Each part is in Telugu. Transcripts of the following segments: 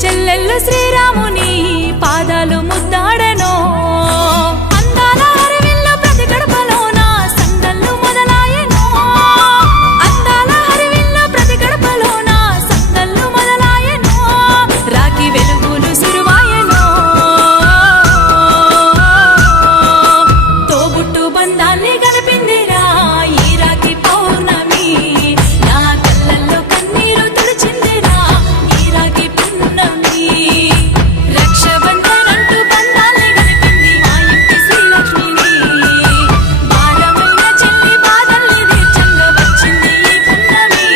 చెల్లెళ్ళు శ్రీరాముని పాదాలు ముద్దాడెనో అందాల హరివిల్లు ప్రతి గడపలోన సందళ్ళు మొదలాయెనో అందాల హరివిల్లు ప్రతి గడపలోన సందళ్ళు మొదలాయెనో రాఖీ వెలుగులు సురువాయెనో తోబుట్టు బంధాన్ని గడిపిందిరా ఈ రాఖీ పౌర్ణమి నా కళ్ళల్లో కన్నీరు తుడిచిందిరా ఈ రాఖీ పున్నమి రక్షాబంధన్ అంటూ బంధాన్ని గడిపింది మా ఇంటి శ్రీలక్ష్మిని భారమైన చెల్లి బాధల్ని తీర్చంగా వచ్చింది ఈ పున్నమి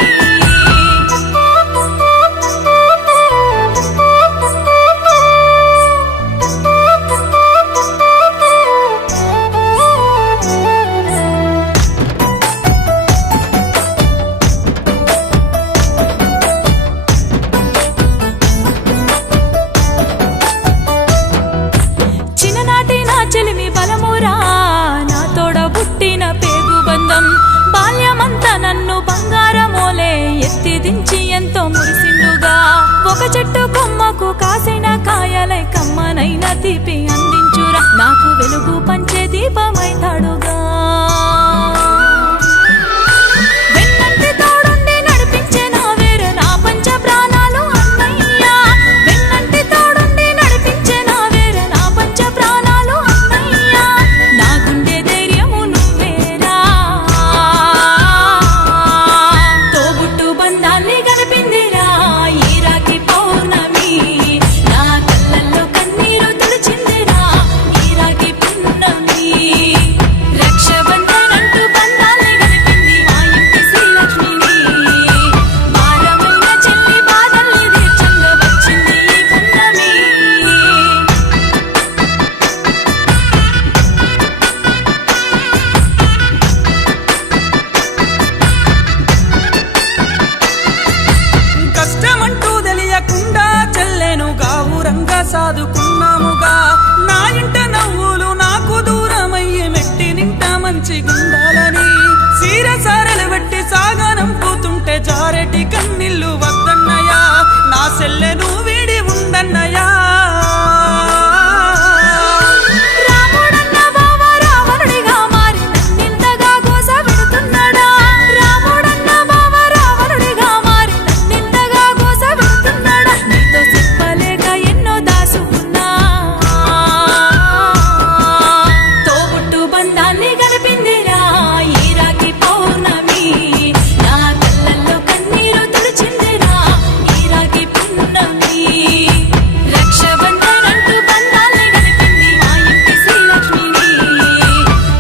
చిన్ననాటి నా చెలిమి బలమురా నా తోడ పుట్టిన పేగు బంధం బాల్యమంతా నన్ను బంగారమోలే ఎత్తి దించి ఎంతో మురిసిండుగా ఒక చెట్టు కొమ్మకు కాసిన కాయలై కమ్మనైన తీపి అందించురా నాకు వెలుగు పంచే దీపమైతాడుగా వెన్నంటి తోడుండి నడిపించే నా వేరు నా పంచ ప్రాణాలు అన్నయ్య వెన్నంటి తోడుండి నడిపించే నా వేరు నా పంచ ప్రాణాలు అన్నయ్య నా గుండె ధైర్యము నువ్వేరా తోబుట్టు బంధాన్ని గడిపిందిరా ఈ రాఖీ పౌర్ణమి నా కళ్ళల్లో కన్నీరు తుడిచిందిరా ఈ రాఖీ పున్నమి రక్షాబంధన్ అంటూ బంధాన్ని గడిపింది మా ఇంటి శ్రీలక్ష్మిని భారమైన చెల్లి బాధల్ని తీర్చంగా వచ్చింది ఈ పున్నమి కష్టమంటూ తెలియకుండా చెల్లెను గావురంగా సాదుకున్నాముగా నా ఇంట నవ్వులు నాకు దూరమయ్యి మెట్టి నింట మంచిగుండాలని సీర సారలు బట్టి సాగనం పోతుంటే జారెటి కన్నీళ్ళు వద్దన్నయ్యా నా సెల్లెను వీడి ఉండన్నయ్యా రాముడన్న బావ రావణుడిగా మారి నన్నింతగా గోస పెడుతున్నాడా రాముడన్న బావ రావణుడిగా మారి నన్నింతగా గోస పెడుతున్నాడా నీతో చెప్పలేక ఎన్నో దాసుకున్నా తోబుట్టు బంధాన్ని గడిపిందిరా ఈ రాఖీ పౌర్ణమి నా కళ్ళల్లో కన్నీరు తుడిచిందిరా ఈ రాఖీ పున్నమి రక్షాబంధన్ అంటూ బంధాన్ని గడిపింది మా ఇంటి శ్రీలక్ష్మిని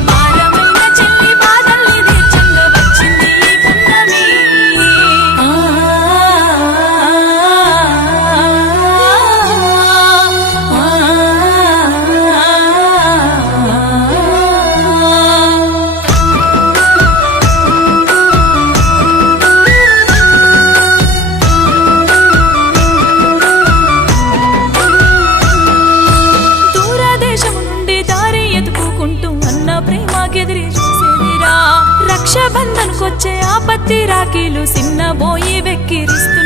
భారమైన చెల్లి బాధల్ని తీర్చంగా వచ్చింది ఈ పున్నమి దూరదేశము నుండి దారి ఎదుపుకుంటూ అన్న ప్రేమకెదిరి చూసేదిరా రక్షాబంధన్కొచ్చే ఆపత్తి రాఖీలు సిన్నబోయి వెక్కిరిస్తున్నా